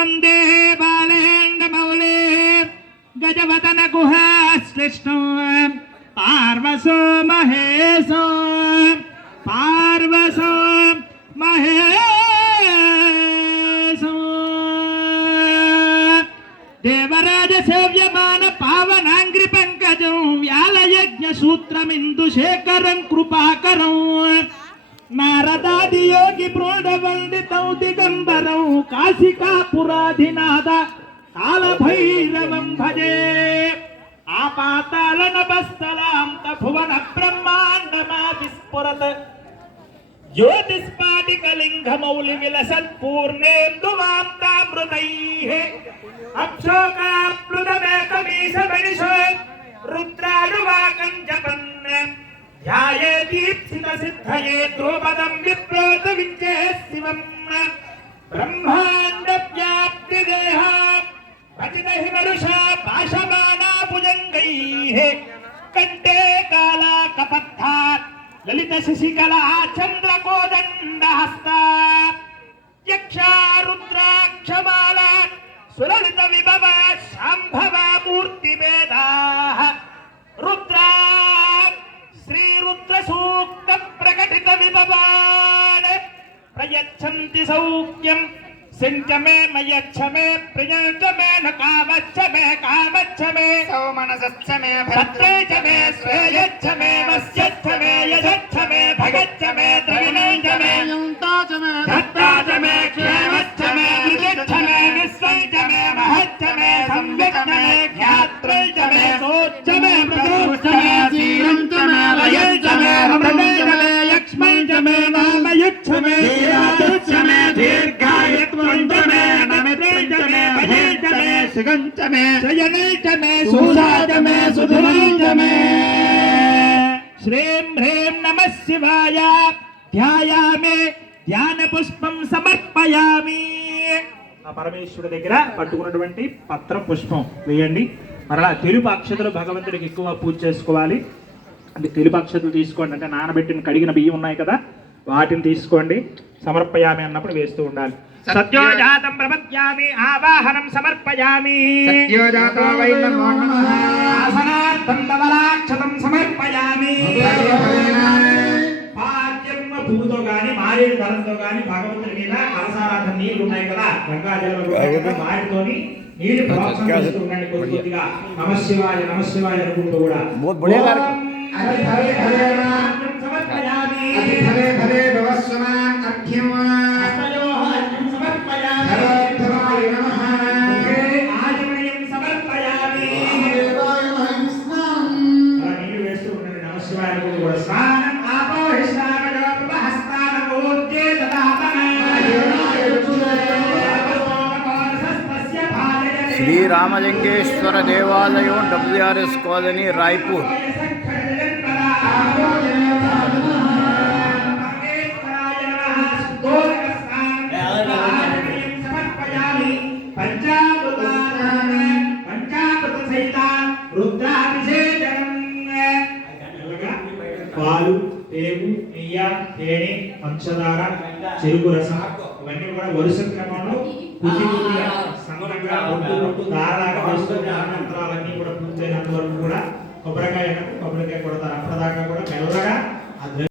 వందే బాలేంద్రమౌళి గజవదన గుహాశ్లిష్టో పార్వసో మహేశో పార్వసో మహేశో దేవరాజ సేవ్యమాన పావనాంగ్రి పంకజం వ్యాలయజ్ఞ సూత్రమిందు శేఖరం కృపాకరం నారదాది యోగి ప్రోఢవందితం దిగంబరం కాశికాపురాధినాథ కాలభైరవం భజే ఆపాతాళ నభస్థలాంత భువన బ్రహ్మాండమా విస్ఫురత్ జ్యోతిస్పాటికలింగమౌళి విలసత్పూర్ణేందువాంతామృతైః అక్షోకాప్లుతమేకమీశమనిషో రుద్రాడువాకం జపన్ ధ్యాయే దీప్సిత సిద్ధయే ద్రౌపదం విప్రోత వించే శివం బ్రహ్మాండ వ్యాప్తి దేహ భజిత హిమరుషా పాశమానా భుజంగైః కంఠే కాళా కపద్ధాత్ లలిత శశికళా చంద్రకోదండ హస్తా యక్షా రుద్రాక్షమాల సులలిత విభవ శాంభవ మూర్తి వేదాః రుద్రా శ్రీ రుద్ర సూక్త ప్రకటిత విభవాన్ ప్రయచ్చంతి సౌఖ్యం సించమే మయచ్చమే ప్రియంచమే నకామచ్చమే కామచ్చమే సౌమనసచ్చమే భద్రేచమే శ్రేయచ్చమే వస్యచ్చమే యశచ్చమే భగచ్చమే ద్రవిణంచమే యుంతాచమే దత్తాచమే క్షేమచ్చమే విదిచ్చమే విశ్వంచమే మహచ్చమే సంవిచ్చమే ఖ్యాత్రైచమే సోచ్చమే ప్రదోషమే శ్రీరంచమే వయంచమే ప్రవేశమే యక్ష్మైచమే నామయుచ్చమే ధీరాదుచ్చమే దీర్ఘాయత్వంచమే నమితైచమే భజైచమే సుగంచమే శయనైచమే సుసాచమే సుధురైచమే శ్రీం హ్రీం నమః శివాయ ధ్యాయామి ధ్యాన పుష్పం సమర్పయామి. ఆ పరమేశ్వరుడి దగ్గర పట్టుకున్నటువంటి పత్రం పుష్పం వేయండి. మరలా తెలుపు అక్షతలు భగవంతుడికి ఎక్కువ పూజ చేసుకోవాలి. అంటే తెలుపు అక్షతలు తీసుకోండి, అంటే నానబెట్టిన కడిగిన బియ్యం ఉన్నాయి కదా వాటిని తీసుకోండి. సమర్పయామి అన్నప్పుడు వేస్తూ ఉండాలి. సత్యోజాతం ప్రపద్యామి ఆవాహనం సమర్పయామి. సత్యోజాతో వై నమో నమః ఆసనార్థం బలాక్షతం సమర్పయామి. పాద్యం పూతో గాని మారేడు దళంతో గాని భగవంతుడి మీద కలసారాధన నీళ్లు ఉన్నాయి కదా గంగాజలం వాటితోని నీళ్లు ప్రోత్సహిస్తూ ఉండండి కొద్దిగా. నమఃశివాయ నమఃశివాయ అనుకుంటూ కూడా హరే హరే హరే సమర్పయామి. హరే హరే భవస్వమాన్ అర్ఘ్యం అస్తయోః అర్ఘ్యం సమర్పయామి. హరేభ్యవాయ నమః ఆజమయం సమర్పయామి. దేవాయ నమః స్నానం నీళ్లు వేస్తూ ఉండండి. నమఃశివాయ అనుకుంటూ కూడా స్నానం ఆపోహిష్టామజో ప్రభహస్తానమోర్జే తదాతన శ్రీరామలింగేశ్వర దేవాలయం WRS కాలనీ రాయ్పూర్. పాలు పేగు నెయ్య తేనె పంచదార చెరుకు రసం ఇవన్నీ కూడా వరుస క్రమంలో కొద్దిగా సంగంగా ఒట్టు దారాగా మంత్రాలన్నీ కూడా పూర్తయినంత వరకు కూడా కొబ్బరికాయ కొడతారు. అప్పటిదాకా కూడా మెల్లగా